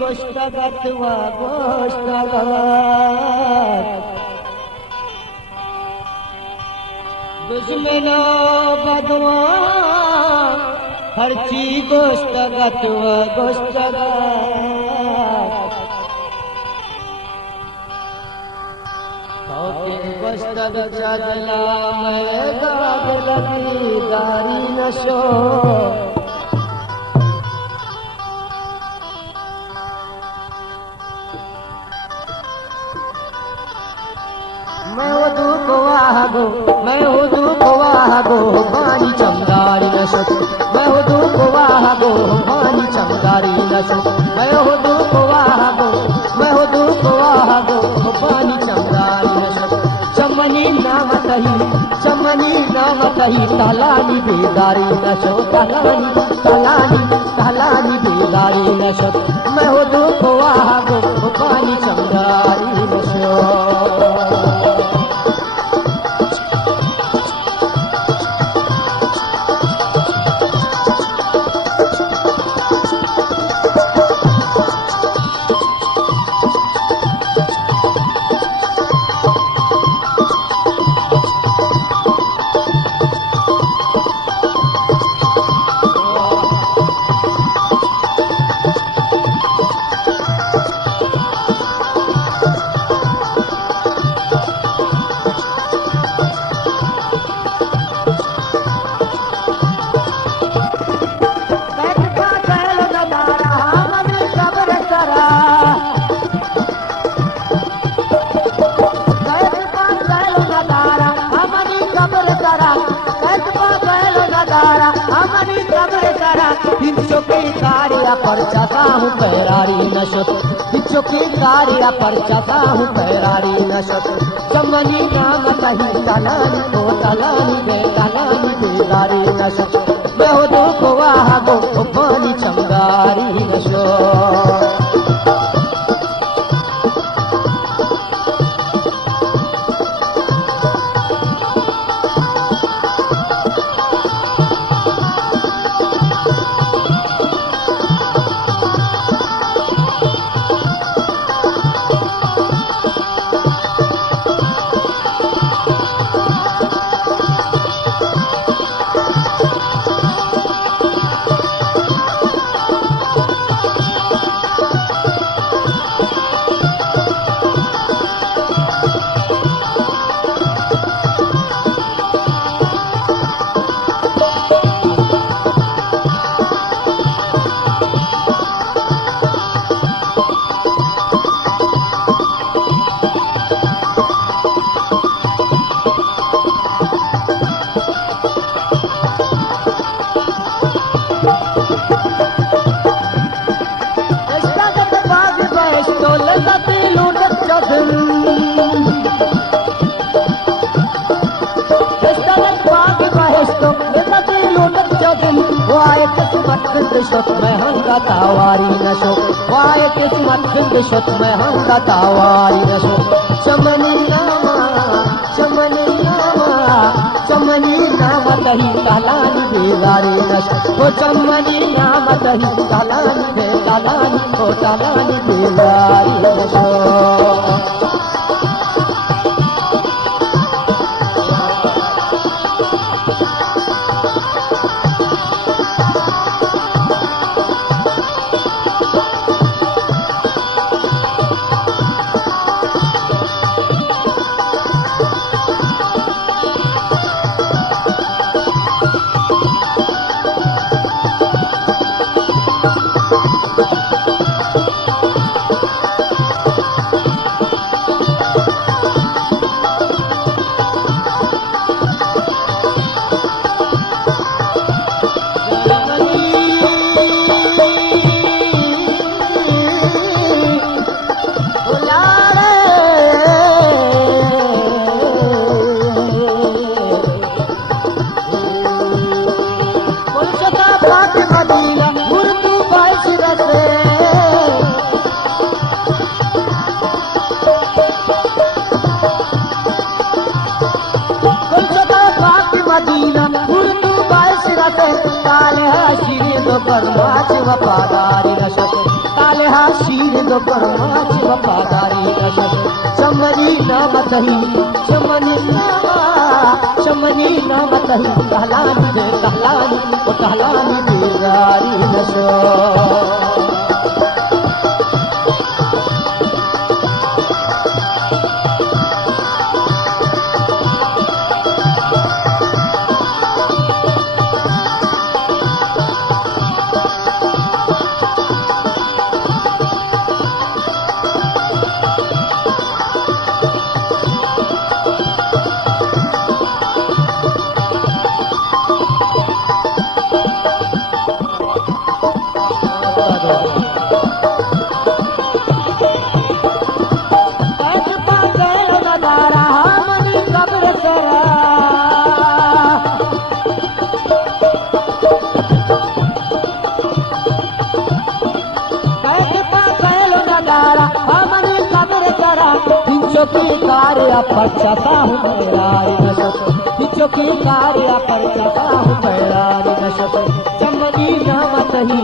गोष्टगत व गोष्टगत दुश्मनो बदवा हरची गोष्टगत व गोष्टगत गोष्टगत चला मैं गागलती दारी नशो मैं हो दुख वागो पानी चमगारी नशो मैं हो दुख वागो पानी चमगारी नशो मैं हो दुख वागो पानी चमगारी नशो चमनी नाम तही तलानी बेदारी नशो तलानी बेदारी नशो मैं हो दुख वागो पानी चमगारी नशो परचाता हूँ पैरारी नशो बिच्छो की कारिया परचाता हूँ पैरारी नशो चमनी नाम कही तलानी को तलानी बेदारी नशो मैं हो दुख वागो पानी चमगारी नशो किस्मत में हंगा तावारी नशो वाए किस्मत में हंगा तावारी नशो चमनी नाम तही तलानी बेदारी नशो वो चमनी नाम तही तलानी बेदारी नशो वफादारी नशो ताले हाशी तो परमाच वफादारी नशत चमनी नाम तही चमनी नाम तही कहलानी दे कहलानी ओ कहलानी बेरारी नशत की कार्य परचता हूँ पैरारी नशत पिछो की कार्य परचता हूँ पैरारी नशत चमनी नाम तही